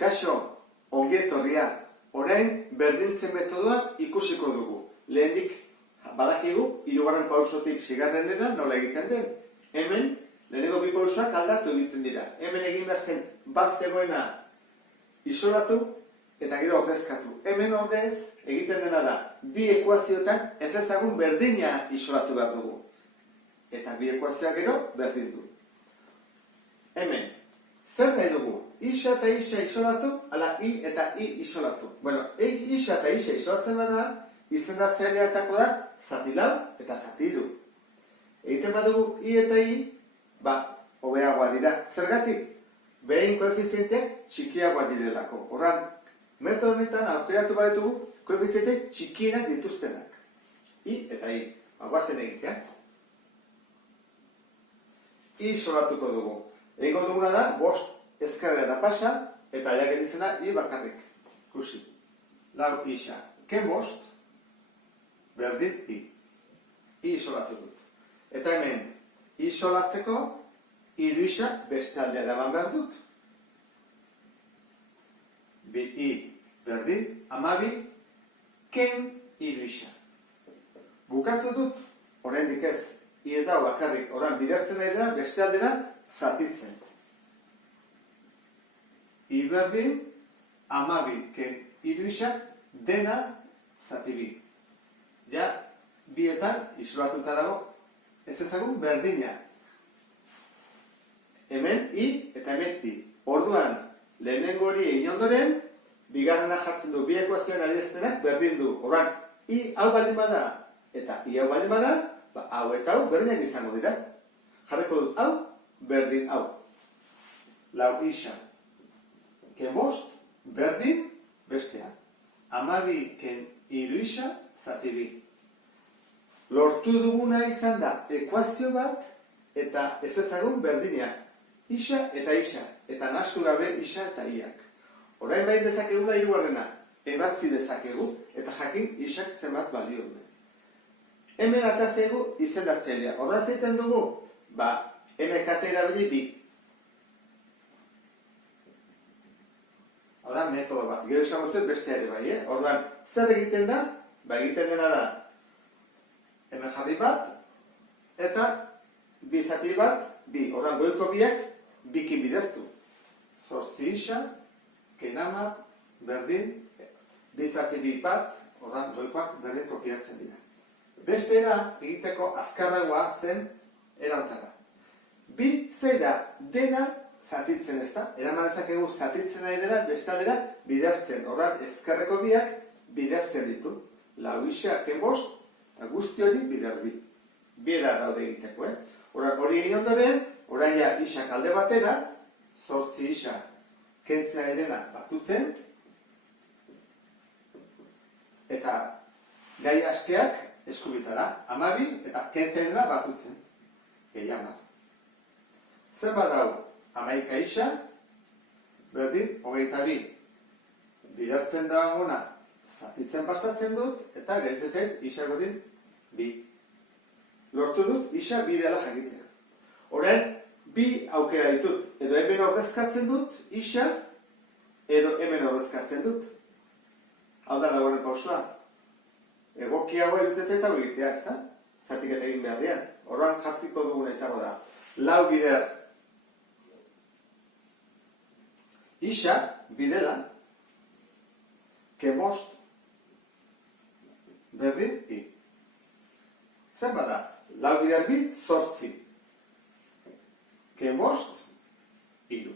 Kaixo, ongi etorria. Orain berdintze metodoa ikusiko dugu. Lehendik badakigu, hirugarren pausotik seigarrenera nola egiten den. Hemen, lehenengo bi pausoak aldatu egiten dira. Hemen egin behar zen bat zegoena isolatu eta gero ordezkatu. Hemen ordez egiten dena da, bi ekuazioetan ez ezagun berdina isolatu behar dugu. Eta bi ekuazioak gero berdin du. Hemen, zer nahi dugu? Isa eta isa isolatu, ala I eta I isolatu. Bueno, isa eta isa isolatzen bada, izendatzaileetako da zati lau eta zati hiru. Egiten badugu I eta I, hobeagoa dira. Zergatik? Behin koefizienteak txikiagoa direlako. Horran, metodo honetan aukeratu baditugu koefiziente txikienak dituztenak. I eta I. Guazen egitea. I isolatuko dugu. Egingo duguna da, bost ezkerrera pasa, eta ja gelitzena I bakarrik. Ikusi. Lau isa. Ken bost? Berdin I. I isolatu dut. Eta hemen, isolatzeko, hiru isa beste aldera eman behar dut. Bi I berdin, 12, ken hiru isa. Bukatu dut, oraindik ez, I ez dago bakarrik, oran bidertzen nahi dela, beste aldera zatitzen. I berdin, 12, ken hiru isa, dena zati bi. Ja, bietan isolatuta dago, ez ezagun berdina. Hemen I eta hemen I. Orduan, lehenengo hori egin ondoren, bigarrena jartzen du, bi ekuazioen adierazpenak berdin du. Orduan, I hau baldin bada eta I hau baldin bada, hau eta hau berdinak izango dira. Jarriko dut hau, berdin hau. Lau isa. Ken bost, berdin, bestea. 12 ken hiru isa, zati bi. Lortu duguna izan da ekuazio bat eta ez ezagun berdina. Isa eta isa, eta nahastu gabe isa eta iak. Orain bain dezakegula hirugarrena, ebatzi dezakegu, eta jakin isak zenbat balio duen. Hemen atazegu izendatzailea. Horra zeiten dugu, MKT erabili bi. Hau da, metodo bat. Gero esan guztiet beste ere bai, Orduan, zer egiten da? Egiten dena da, hemen jarri bat, eta bi zati bat, bi. Orduan, goiko biak, bikin bidertu. Zortzi isa, kenama, berdin, bizati bi bat, ordan goikoak berdin kopiatzen dira. Beste era egiteko azkarragoa zen erantara. Bi zeida dena zatitzen ez da, eraman dezakegu zatitzen ari dela, beste aldera bidertzen. Ordan ezkerreko biak bidertzen ditu. Lau isa, ken bost, eta guzti hori biderbi. Biera daude egiteko, Ordan hori egin ondoren, orain ja isak alde batera, zortzi isa kentzea edena batutzen, eta gai askeak eskubitara, 12 eta kentzea edena batutzen. Gehiamat. Zer badau, 11 isa, berdin, 22. Bidertzen dagoena, zatitzen pasatzen dut, eta gaitzen zen isa berdin, 2. Lortu dut, isa bi dela jakitea. Orain, bi aukera ditut. Edo hemen ordezkatzen dut, isa, edo hemen ordezkatzen dut. Hau da laugarren pausoa. Egokiagoa iruditzen zaitu egitea, ezta? Zatiketa egin behar dian. Orduan jartziko duguna izango da. Lau bider. Isa, bidela. Ken bost. Berdin, I. Zer bada? Lau bider bi, zortzi. Ken bost, hiru.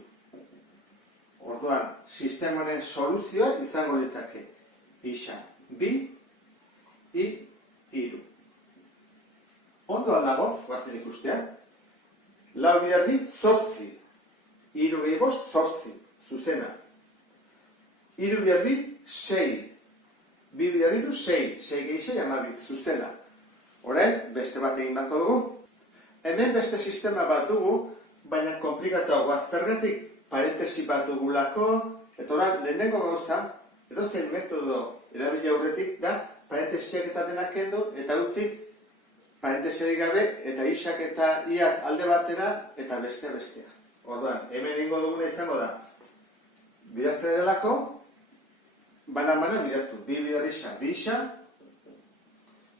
Orduan, sistemoaren soluzioa izango litzake. Isa, bi, I, hiru. Ondo aldago, guazen ikustea. Lau bider bi, zortzi. Hiru gehi bost, zortzi. Zuzena. Hiru bider bi, sei. Bi bider hiru, sei. Sei gehi sei, 12. Zuzena. Orain, beste bat egin bako dugu. Hemen beste sistema bat dugu, baina komplikatuagoa. Zergatik parentesi bat dugulako, eta orain, lehenengo gauza, edo zen metodo erabili aurretik da, parentesiak eta denak kendu, eta utzi parentesiarik gabe, eta isak eta iak alde batera, eta bestea. Orduan, hemen ingo duguna izango da, bidertzen delako, banan bidertu. 2 bider isa, 2 isa,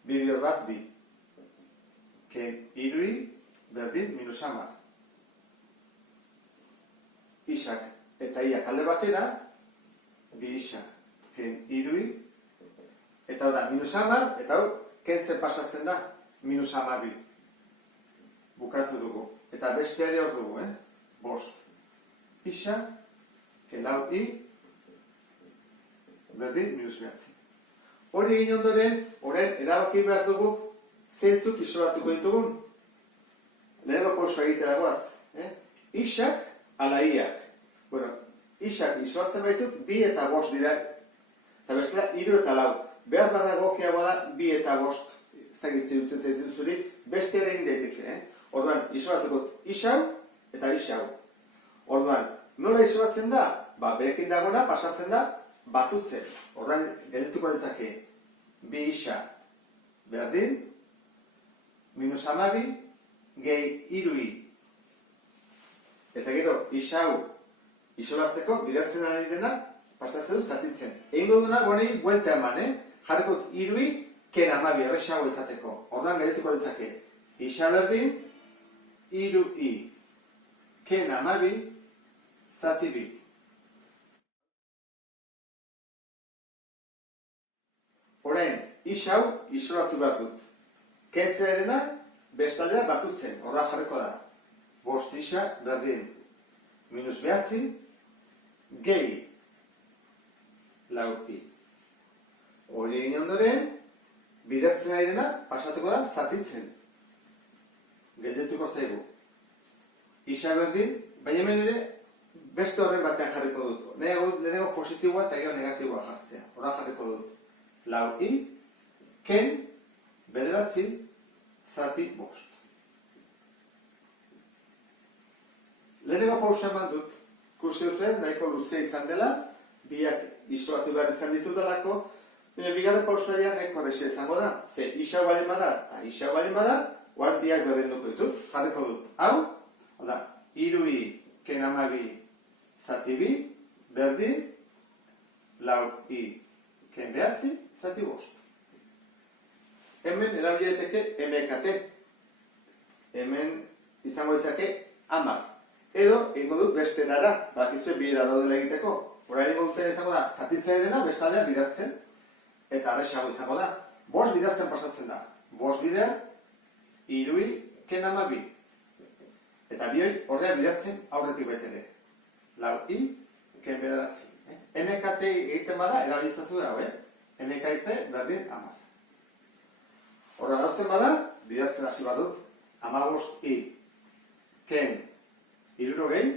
2 bider bat, 2. Ken irui berdin minus 10. Isak eta iak alde batera, 2 isa, ken irui, eta da, minus 10, eta hau, kentzen pasatzen da, minus 12. Bukatu dugu. Eta besteari hor dugu, bost. Isa, ken lau i, berdin minus 9. Hori egin ondoren, orain erabaki behar dugu, zeintzuk isolatuko ditugun. Lehenengo pausoa egiteragoaz. Isak ala iak. Bueno, isak isolatzen baitut, 2 eta 5 dira. Eta bestela, 3 eta 4. Behar badagokiagoa da, 2 eta 5. Ez da gitzi dutzen zaitzen zuri, beste ere egin daiteke. Orduan, isolatuko isau eta isau. Orduan, nola isolatzen da? Berekin dagona pasatzen da batutzen. Orduan, geldituko ditzake 2 isa berdin, minus 12, gehi 3 i. Eta gero, isau isolatzeko, bidertzen ari dena, pasatzen du zatitzen. Egingo duna, gonei, buente eman, jarrikot 3 i, ken 12, errexago izateko. Orduan, geldituko ditzake, isa berdin, 3 i, ken 12, zati 2. Orain, isau isolatu behar dut. Kentzea dena, bestaldera batutzen, horra jarriko da. 5 isa berdin, minus 9, gehi, 4 i. Hori egin ondoren, bidertzen ari dena, pasatuko da, zatitzen. Geldetuko zaigu. Isa berdin, baina hemen ere, beste horren batean jarriko dut. Lehenengo positiboa eta gero negatiboa jartzea. Horra jarriko dut. 4 i, ken, 9, zati 5. Lehenengo pausa eman dut. Kursi duzuen, nahiko luzea izan dela, biak isolatu behar izan ditudalako, bigarren pausarea nahiko horrexea izango da. Ze, isau baldin bada, isau baldin bada, oan biak berdin duko ditut, jarriko dut. Hau, da, 3 i, ken 12, zati 2, berdin, 4 i, ken 9, zati 5. Hemen erabili daiteke MKT. Hemen izango ditzake 10. Edo, egingo dut beste erara, bakizue bidera daudela egiteko. Horain egingo duten izango da, zatitzea dena, bestaldean bidartzen. Eta arrexago izango da. 5 bidartzen pasatzen da. 5 bider, 3 i, ken 12. Eta bi hori horrean bidartzen aurretik betere. 4 i, ken 9. MKT egiten bada, erabilizazu da, MKT berdin 10. Horra gauzen bada, bidartzen hasi badut, 15 i, ken 60,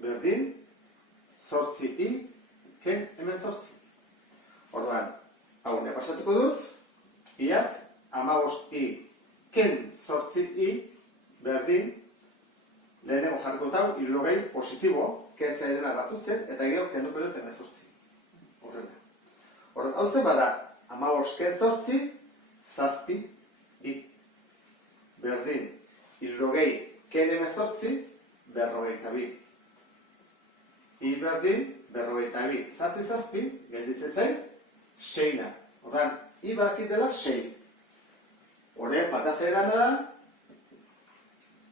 berdin, 8 i, ken 18. Orduan, hau pasatuko dut, iak, 15 i, ken 8 i, berdin, lehenengo jarriko hau, 60 positibo, ken zaidena batutzen, eta gero kenduko dut 18. Horrela. Orduan, hau zen bada, 15 ken 8, 7 i, berdin, 60 ken 18, 42. I berdin, 42. Zati 7, gelditzen zait, 6. Horran, i badakit dela 6. Horren, falta zaidana da,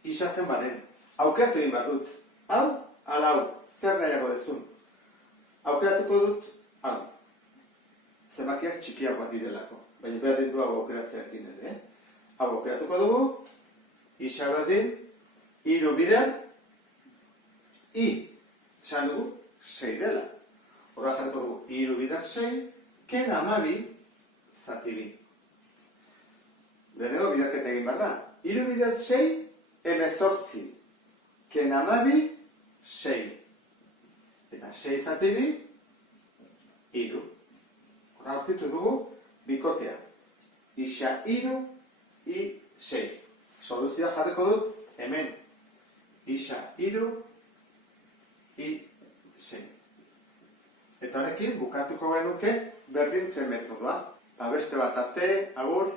isa zen baden. Aukeratu egin bat dut. Hau, ala hau, zer nahiago dezun. Aukeratuko dut, hau. Zenbakiak txikiagoak direlako. Baina berdin du hau aukeratzeakin ere. Hau aukeratuko dugu, isa berdin, 3 bider, i, esan dugu, 6 dela. Horra jarriko dugu, 3 bider 6, ken 12, zati 2. Lehenengo biderketa egin behar da. 3 bider 6, 18, ken 12, 6. Eta 6 zati 2, 3. Horra aurkitu dugu, bikotea. Isa 3, i 6. Soluzioa jarriko dut, hemen. Isa 3, i 6. Eta honekin bukatuko genuke berdintzen metodoa. Beste bat arte, agur.